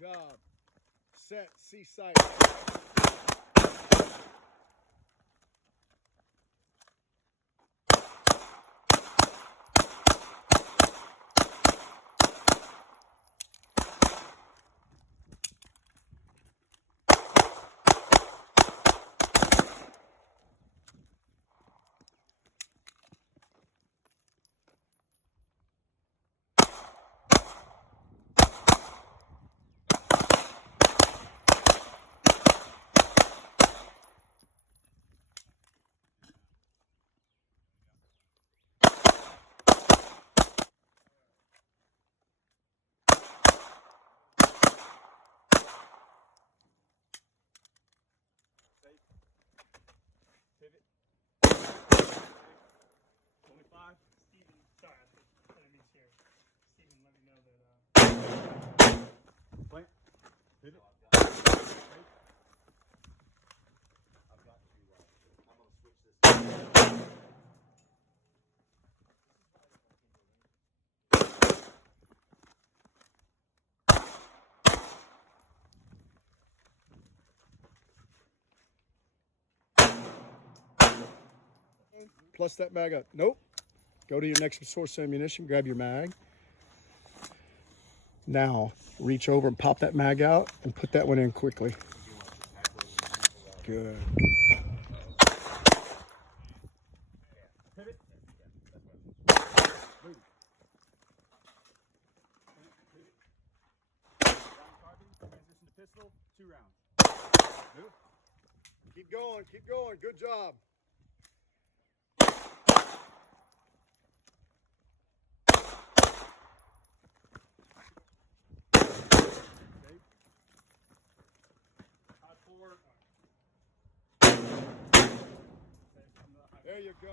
job. Set, see sight. Pivot. 25. Steven, sorry, I didn't mean to share. Steven, let me know that. Plant. Pivot. I've got to, I'm going to switch this. Plus that mag up. Nope. Go to your next source of ammunition, grab your mag. Now, reach over and pop that mag out and put that one in quickly. Good. Pivot. Move. Carbine, transition to pistol, 2 rounds. Move. Keep going, keep going. Good job. There you go.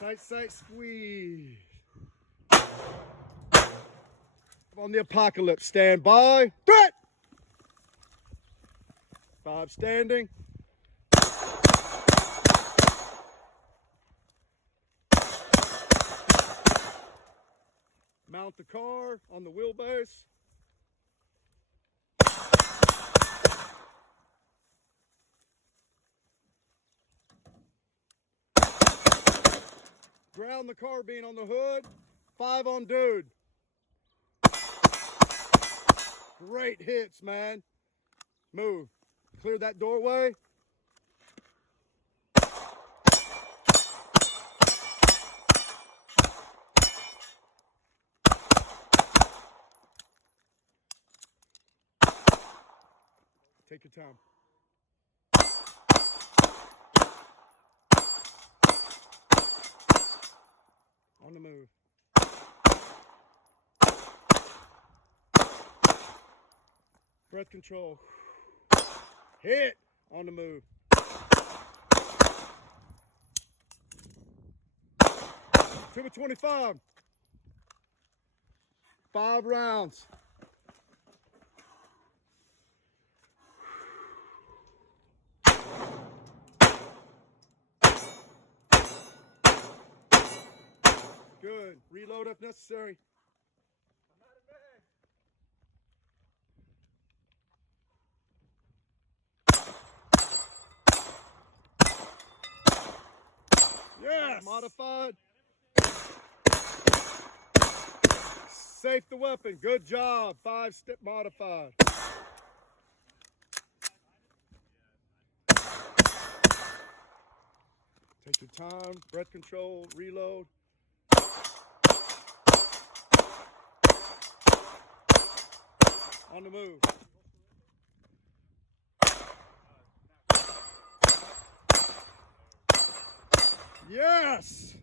Sight, sight, squeeze. On the apocalypse, stand by. Threat! 5 standing. Mount the car on the wheelbase. Ground the carbine on the hood. 5 on dude. Great hits, man. Move. Clear that doorway. Take your time. On the move. Breath control. Hit. On the move. Timber 25. 5 rounds. Good. Reload if necessary. Yes. Modified. Safe the weapon. Good job. 5-step modified. Take your time. Breath control. Reload. On the move. Yes!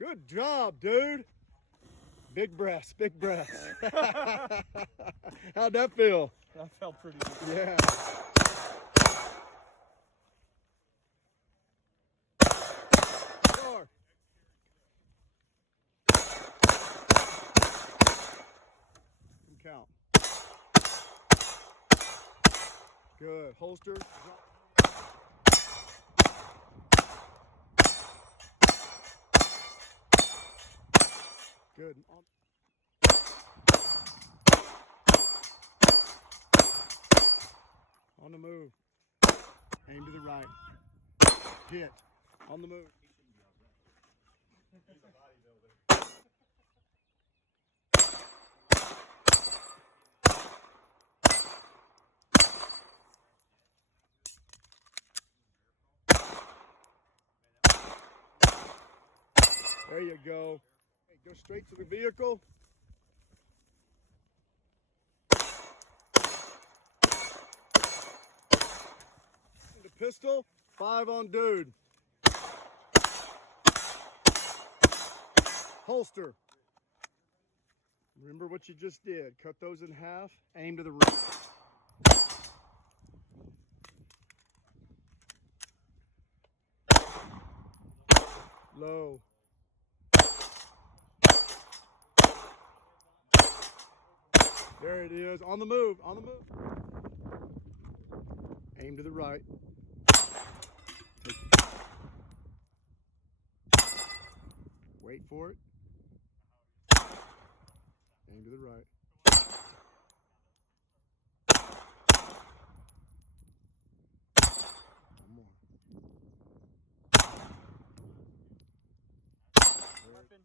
Good job, dude. Big breaths, big breaths. How'd that feel? That felt pretty good. Yeah. Sure. Count. Good. Holster. Good. On the move. Aim to the right. Hit. On the move. There you go. Hey, go straight to the vehicle. The pistol, 5 on dude. Holster. Remember what you just did. Cut those in half, aim to the right. Low. There it is. On the move. On the move. Aim to the right. Wait for it. Aim to the right. One more. Weapon.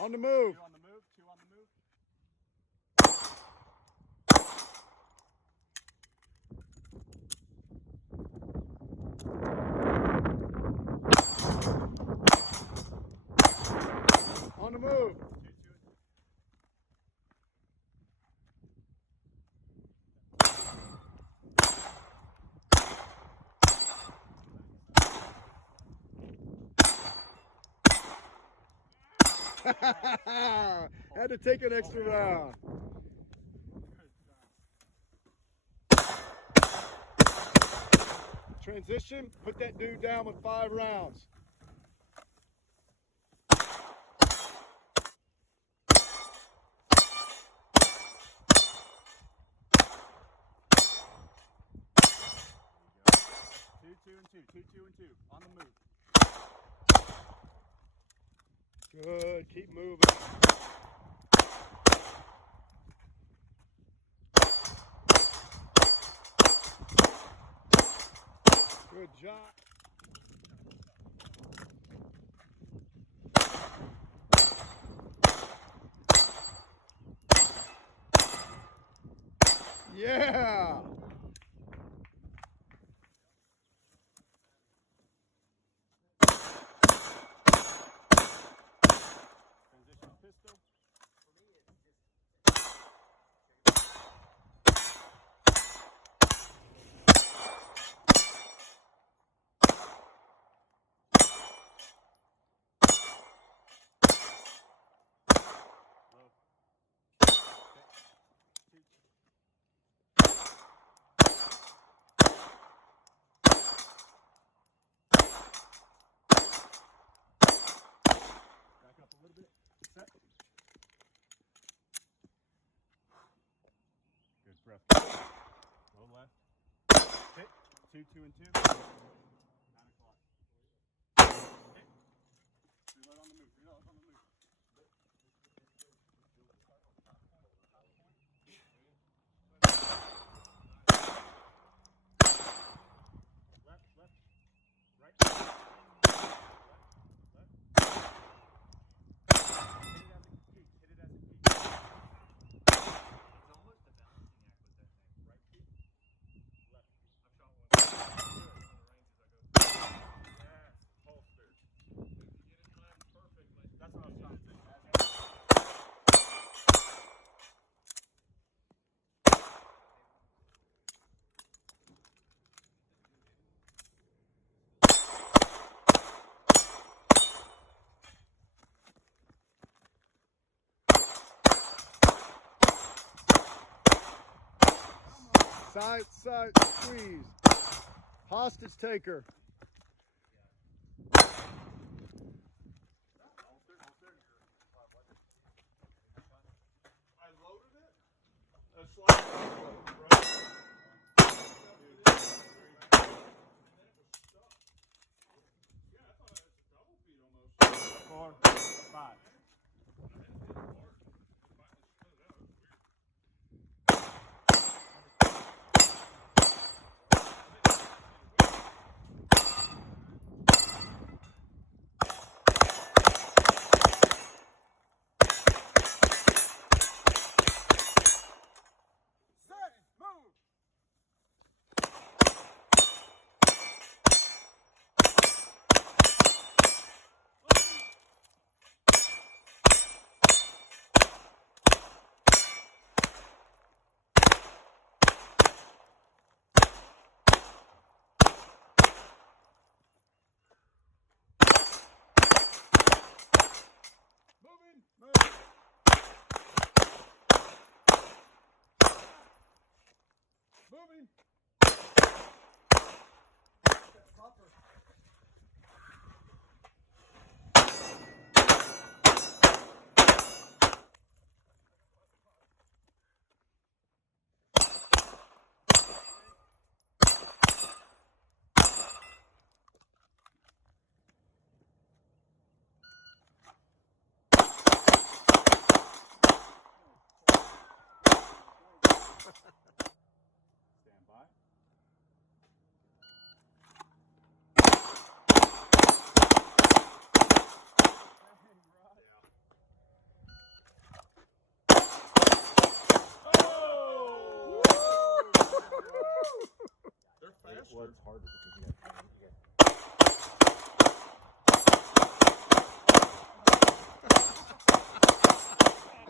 On the move. 2 on the move. 2 on the move. On the move. 2, 2. Had to take an extra round. Transition, put that dude down with 5 rounds. Two, two, and two. On the move. Good, keep moving. Good job. Yeah. Transition pistol. Low. Okay. Back up a little bit. Set. Good breath. Low left. Hit. 2, 2, and 2. 9 o'clock. Hit. Reload on the move. Reload on the move. Left, left, right. Left, left. Hit it as it peaks. Hit it as it peaks. It's almost a balancing act with that thing. Right Tight, squeeze. Hostage taker. I loaded it. That's like Four, five. Moving. Stand by. They're faster. Well, it's harder because you got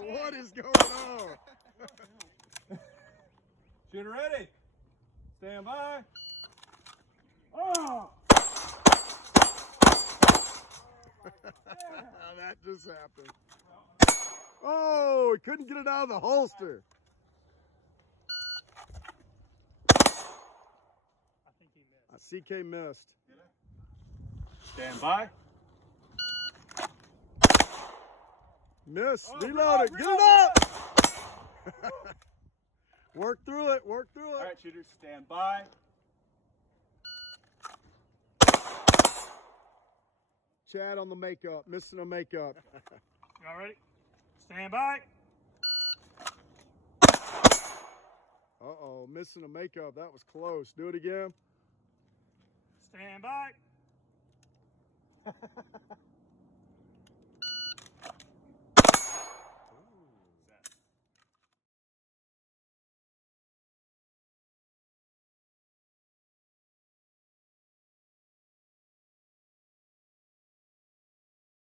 What is going on? Shooter ready. Stand by. Oh! That just happened. Oh, he couldn't get it out of the holster. I think he missed. CK missed. Stand by. Miss. Oh, Reload it. Get reload, it up. Work through it. Work through All it. right, shooters, stand by. Chad on the makeup. Missing a makeup. Y'all ready? Stand by. Uh-oh. Missing a makeup. That was close. Do it again. Stand by.